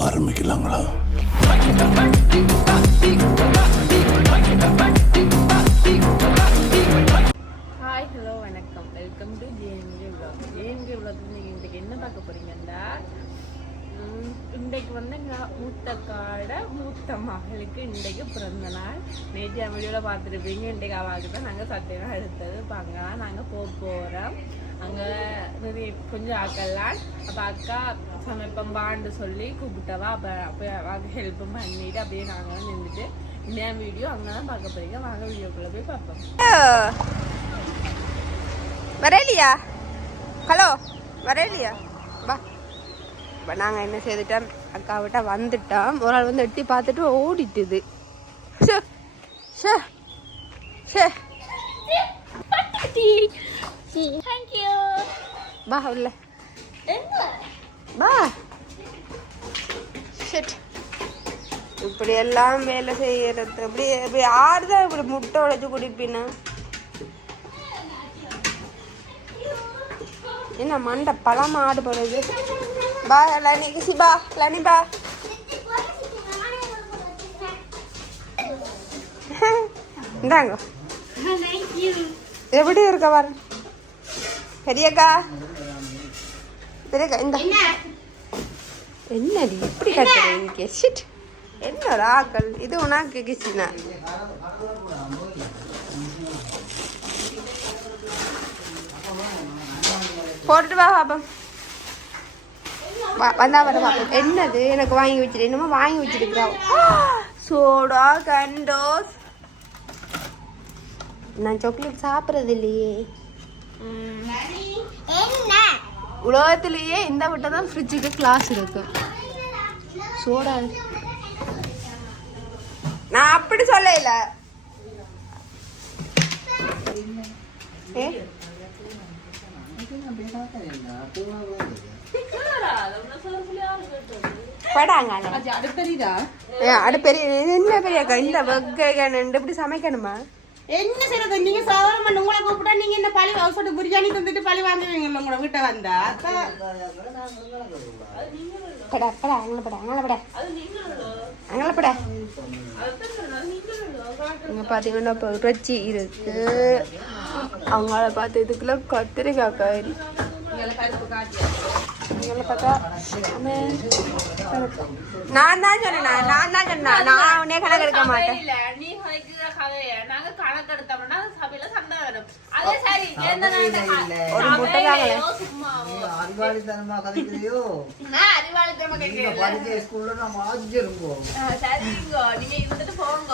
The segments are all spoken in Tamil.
ஆரம்பிக்கலாங்களா? ஹாய் ஹலோ வணக்கம். Welcome to JNK vlog JNK vlog நீங்கள் இன்றைக்கு என்ன பார்க்க போறீங்கன்னா இன்றைக்கு வந்து எங்கள் மூத்த காட மூத்த மகளுக்கு இன்றைக்கு பிறந்த நாள். நேற்று வீடியோவில் பார்த்துருப்பீங்க. இன்றைக்கு அவளுக்கு தான் நாங்கள் சட்டையெல்லாம் எடுத்தது. இப்போ அங்கே நாங்கள் போக போகிறோம் அங்கே கொஞ்சம் ஆக்கலாம் அப்போ அக்கா சமைப்பம் பாண்டு சொல்லி கூப்பிட்டவா. அப்போ அப்போ அவளுக்கு ஹெல்ப்பும் பண்ணிட்டு அப்படியே நாங்கள் நின்றுட்டு இந்த வீடியோ அங்கே தான் பார்க்க போறீங்க. வாங்க வீடியோக்குள்ளே போய் பார்ப்போம். வரலையா? ஹலோ வரலையா? வா. இப்போ நாங்கள் என்ன செய்துட்டோம்? அக்கா விட்டா வந்துட்டோம். ஒரு ஆள் வந்து எட்டி பார்த்துட்டு ஓடிட்டுது. ஷே ஷே ஷே வா உள்ள. வா. ஷிட் இப்படி எல்லாம் வேலை செய்யறது. இப்படி இப்படி ஆறுதான் இப்படி முட்டை உடைச்சு குடிப்பினா? என்ன மண்டை பழமா ஆடு போடுது? பா லனி கிசி பா லனி பா இந்தாங்க. எப்படி இருக்க வர பெரியக்கா? பெரியக்கா இந்த என்னடி? இப்படி கத்துறீங்க ஷிட். என்ன ஒரு ஆக்கள்? இது உனக்கு கிசினா போட்டுட்டு வா பாப்பம். வா- வந்தா வர பாப்போம். என்னது? எனக்கு வாங்கி வச்சிரு. என்னமோ வாங்கி வச்சிருக்கிறா. சோடா கண்டோஸ். நான் சாக்லேட் சாப்பிட்றது இல்லையே உலகத்திலேயே இந்த விட்ட தான் ஃப்ரிட்ஜுக்கு கிளாஸ் இருக்கு. சோடா நான் அப்படி சொல்லல. ஏ? படாங்க. அது பெரிய என்ன பெரிய அக்கா இந்த வெக்க நின்று இப்படி சமைக்கணுமா? என்ன செய்யறது நீங்க சாதாரண பண்ண உங்களை கூப்பிட்டா நீங்க என்ன பழி அவசரம் பிரியாணி தந்துட்டு பழி வாங்குவீங்கல்ல உங்களை வீட்டை வந்தா? படா படா அங்கே படா அங்கே படா. அங்கே படா. இங்கே பார்த்தீங்கன்னா இப்போ இறைச்சி இருக்கு. அவங்கள பார்த்து இதுக்குள்ள கத்திரிக்காய் ஆமே. நான் தான் சொன்னேன் நான் தான் சொன்னேன்? நான் உன்னே கணக்கு எடுக்க மாட்டேன். இல்ல. நீ வைக்கிற கதைய நாங்க கணக்கு எடுத்தோம்னா சபையில சண்டை வரும். அதே சரி எந்த நேரம் ஒரு முட்டை தாங்களே. சபையிலயோ சும்மாவோ அறிவாளித்தனமா கதைக்கிறியோ? நான் அறிவாளித்தனமா நீங்க கேட்கல படிச்ச ஸ்கூல்ல நம்ம ஆச்சரிப்போம் சரிங்க நீங்க இருந்துட்டு போங்க.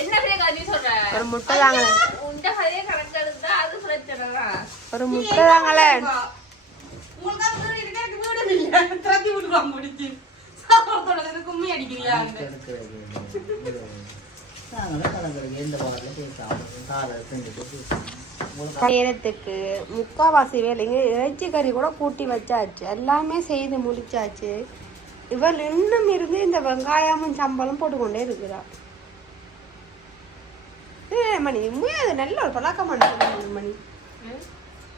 என்ன பெரிய கதை சொல்ற? ஒரு முட்டை தாங்களே. உன்ட கதையை கணக்கு எடுத்தா அது பிரச்சனை தான் ஒரு முட்டை தாங்களே. உங்களுக்கு இல்ல திரட்டி முடிச்சு. அடிக்கிறியா நேரத்துக்கு முக்காவாசி வேலைங்க. இறைச்சி கறி கூட கூட்டி வச்சாச்சு. எல்லாமே செய்து முடிச்சாச்சு. இவள் இன்னும் இருந்து இந்த வெங்காயமும் சம்பளம் போட்டுக்கொண்டே இருக்கிறா. ஏ மணி உண்மையா அது நல்ல ஒரு பழக்கமான மணி.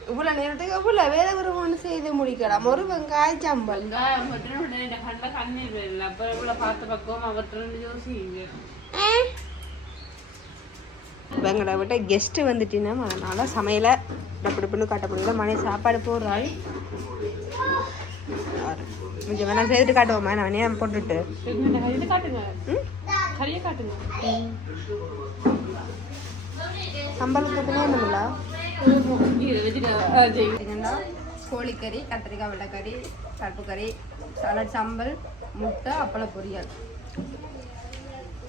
இவ்வளவு நேரத்துக்கு இவ்வளவு வேலை ஒரு ஒன்று செய்து முடிக்கலாம் ஒரு வெங்காய சம்பல் எங்களை விட்ட கெஸ்ட்டு வந்துட்டினா அதனால சமையலை டப்புடுப்புன்னு காட்ட முடியல மணி சாப்பாடு போடுறாள் கொஞ்சம் வேணா செய்துட்டு காட்டுவோமா நான் ஏன் போட்டுட்டு சம்பளம் வச்சுட்டு பார்த்தீங்கன்னா கோழிக்கறி கத்திரிக்காய் வெள்ளைக்கறி பருப்பு கறி சலட் சாம்பல் முட்டை அப்பள பொரியல்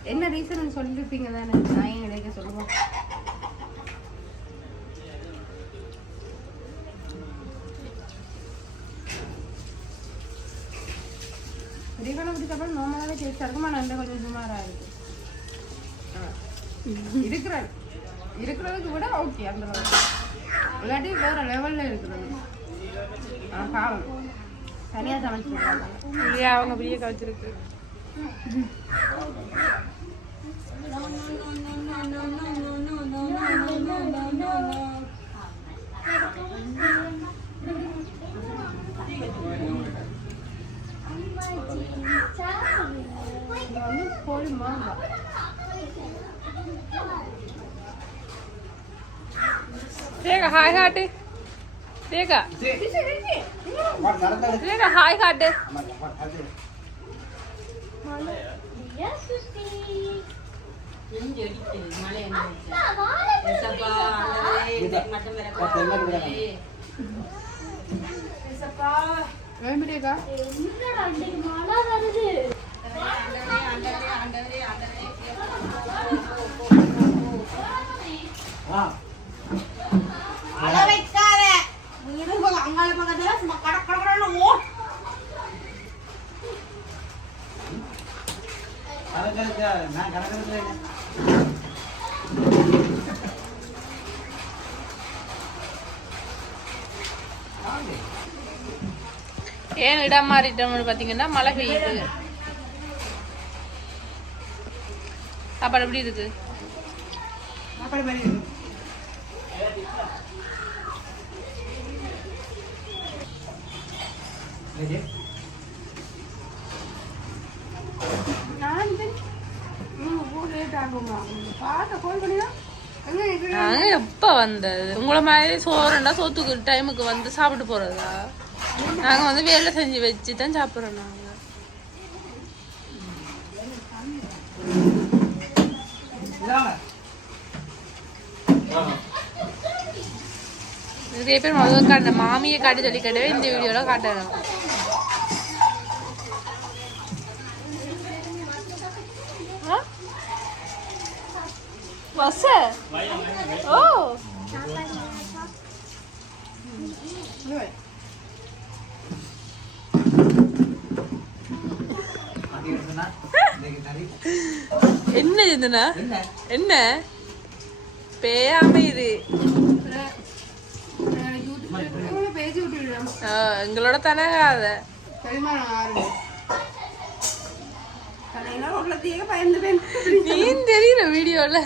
என்ன ரீசன் சொல்லியிருப்பீங்க தானே நான் ஏன் இடைக்க சொல்லுவோம் பிரியாணி பிடிச்சப்பறம் நார்மலாகவே டேஸ்டாக இருக்குமா நல்ல கொஞ்சம் சுமாராக இருக்கு இருக்கிற இருக்கிறதுக்கு விட ஓகே அந்த இல்லாட்டி வேற லெவல்ல இருக்கிறது. பாவம். தனியா சமைச்சு அவங்க பெரிய கழிச்சிருக்கு. ரேகா ஹாய் காட்டு ரேகா ரேகா ஹாய் வீடு போக அங்காள பக்கத்துல ஏன் இடம் மாறிட்டோம்னு பார்த்தீங்கன்னா மழை பெய்யுது. சாப்பாடு எப்படி இருக்கு அப்படி மாதிரி நாங்க எப்ப வந்தது? உங்களை மாதிரி சோறுண்டா சோத்துக்கு டைமுக்கு வந்து சாப்பிட்டு போறதா? நாங்க வந்து வேலை செஞ்சு வச்சு தான் சாப்பிடுறோம் நாங்க. நிறைய பேர் முதல்ல காட்ட மாமியை காட்டி சொல்லி காட்டவே இந்த வீடியோல காட்டணும் பஸ் ஓ என்ன இதுனா என்ன? பேயாம இது. எங்களோட தானே அத நீ தெரியல வீடியோல.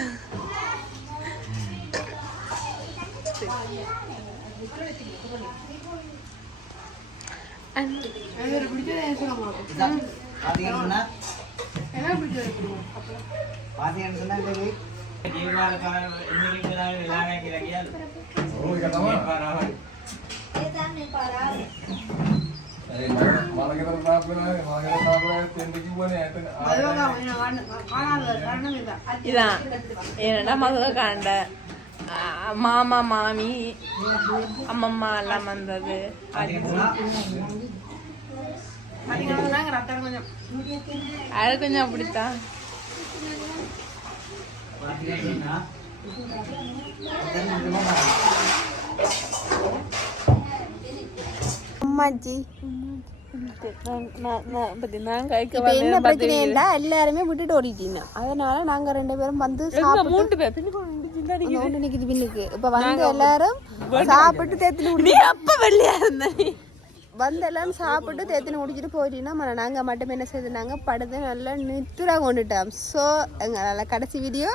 இதான். என்னடா மதுரை காண்ட மாமா மாமி அம்மம்மா எல்லாம் வந்தது. அது கொஞ்சம் அப்படித்தான். அம்மாஜி. என்ன பிரச்சனைன்னா எல்லாருமே விட்டுட்டு ஓடிட்டீங்க. அதனால நாங்க ரெண்டு பேரும் வந்து சாப்பிட்டு நிக்குது பின்னுக்கு. இப்ப வந்து எல்லாரும் சாப்பிட்டு குடி அப்ப வெள்ளையா இருந்த நீ. வந்து எல்லாரும் சாப்பிட்டு தேத்தினு குடிச்சிட்டு போயிட்டீங்கன்னா நாங்க மட்டும் என்ன செய்தாங்க படுத்து நல்லா நித்திர கொண்டுட்டோம். ஸோ எங்களால் கடைசி வீடியோ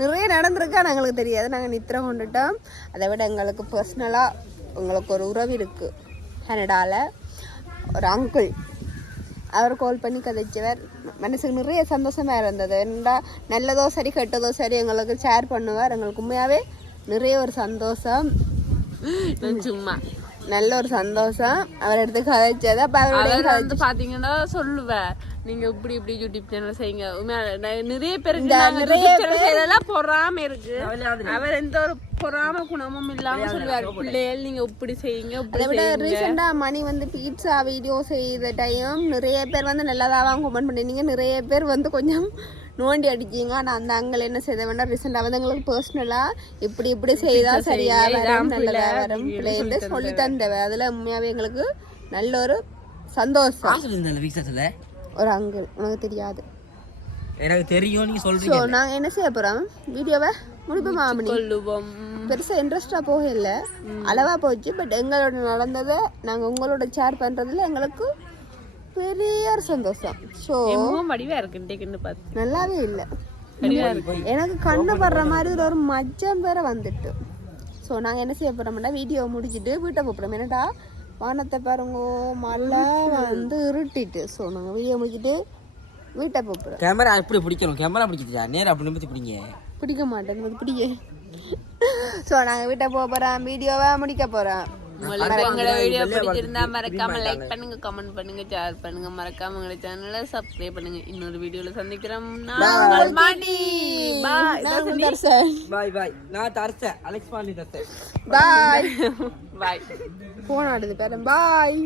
நிறைய நடந்திருக்கா எங்களுக்கு தெரியாது. நாங்கள் நித்திர கொண்டுட்டோம். அதை விட எங்களுக்கு பர்சனலாக உங்களுக்கு ஒரு உறவு இருக்குது கனடாவில் ஒரு அங்கிள் அவர் கால் பண்ணி கதைச்சவர். மனசுக்கு நிறைய சந்தோஷமா இருந்தது. என்னடா நல்லதோ சரி கெட்டதோ சரி எங்களுக்கு ஷேர் பண்ணுவார். எங்களுக்கு உண்மையாகவே நிறைய ஒரு சந்தோஷம். சும்மா. நல்ல ஒரு சந்தோஷம். அவர் எடுத்து கதைச்சது. அப்போ அவருடைய அவர் வந்து பாத்தீங்கன்னா சொல்லுவேன் நீங்க இப்படி இப்படி யூடியூப் சேனல் செய்யுங்க. நான் நிறைய பேருக்கு நிறைய செய்யறதெல்லாம் பொறாம இருக்கு. அவர் எந்த ஒரு பொறாம குணமும் இல்லாம சொல்லுவாரு. பிள்ளைகள் நீங்க இப்படி செய்யுங்க அதை விட ரீசெண்டாக மணி வந்து பீட்சா வீடியோ செய்த டைம் நிறைய பேர் வந்து நல்லதாகவும் கமெண்ட் பண்ணிருந்தீங்க நிறைய பேர் வந்து கொஞ்சம் நோண்டி அடிச்சீங்க ஆனால் அந்த அங்கிள் என்ன செய்த வேண்டாம். ரீசெண்டாக வந்து எங்களுக்கு பர்சனலாக இப்படி இப்படி செய்தா சரியா வரும் நல்லதா வரும். பிள்ளைன்னு சொல்லி தந்தவ அதில் உண்மையாகவே எங்களுக்கு நல்ல ஒரு சந்தோஷம். ஒரு அங்கிள். உனக்கு தெரியாது. எனக்கு தெரியும் நீங்க ஸோ சொல்றீங்க நாங்கள் என்ன? செய்ய போகிறோம் வீடியோவை முடிப்போமா மணி கொள்ளுவோம். பெருசாக இன்ட்ரெஸ்டாக போக இல்லை அளவாக போச்சு பட் எங்களோட நடந்ததை நாங்கள் உங்களோட ஷேர் பண்ணுறதுல எங்களுக்கு பெரிய ஒரு சந்தோஷம். ஸோ எம்மும் வடிவா இருக்கு இன்றைக்குன்னு பார்த்து. நல்லாவே இல்லை. எனக்கு கண்ணு படுற மாதிரி ஒரு மச்சம் பேரை வந்துட்டு. ஸோ நாங்கள் என்ன செய்ய போகிறோம்னா வீடியோ முடிச்சுட்டு வீட்டை போகிறோம் என்னடா? வானத்தை பாருங்க மழை வந்து இருட்டிட்டு. ஸோ நாங்கள் வீடியோ முடிக்கிட்டு வீட்டை போகிறோம் கேமரா எப்படி பிடிக்கணும்? கேமரா பிடிக்குதா நேரா அப்படி நிமித்தி பிடிங்க. பிடிக்க மாட்டேன் பிடிக்க. ஸோ நாங்கள் வீட்டை போக போகிறோம் வீடியோவை முடிக்க போகிறோம் உங்களுக்கு எங்களோட வீடியோ பிடிச்சிருந்தா மறக்காம லைக் பண்ணுங்க கமெண்ட் பண்ணுங்க ஷேர் பண்ணுங்க மறக்காம எங்களோட சேனலை சப்ஸ்கிரைப் பண்ணுங்க. இன்னொரு வீடியோல சந்திக்கிறோம். நாங்கள் மணி பாய் தர்சன். பாய் பாய் நான் தரச்சேன் அலெக்ஸ் பாண்டி தரச்சேன் பாய் பாய் ஃபோன் ஆடுது பேர. பாய்